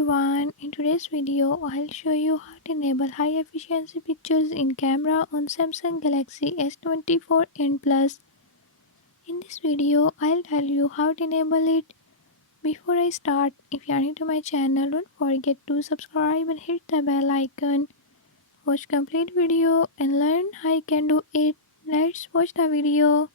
everyone, in today's video I'll show you how to enable high efficiency pictures in camera on Samsung Galaxy S24 and Plus. In this video I'll tell you how to enable it. Before I start, if you are new to my channel, don't forget to subscribe and hit the bell icon. Watch complete video and learn how you can do it. Let's watch the video.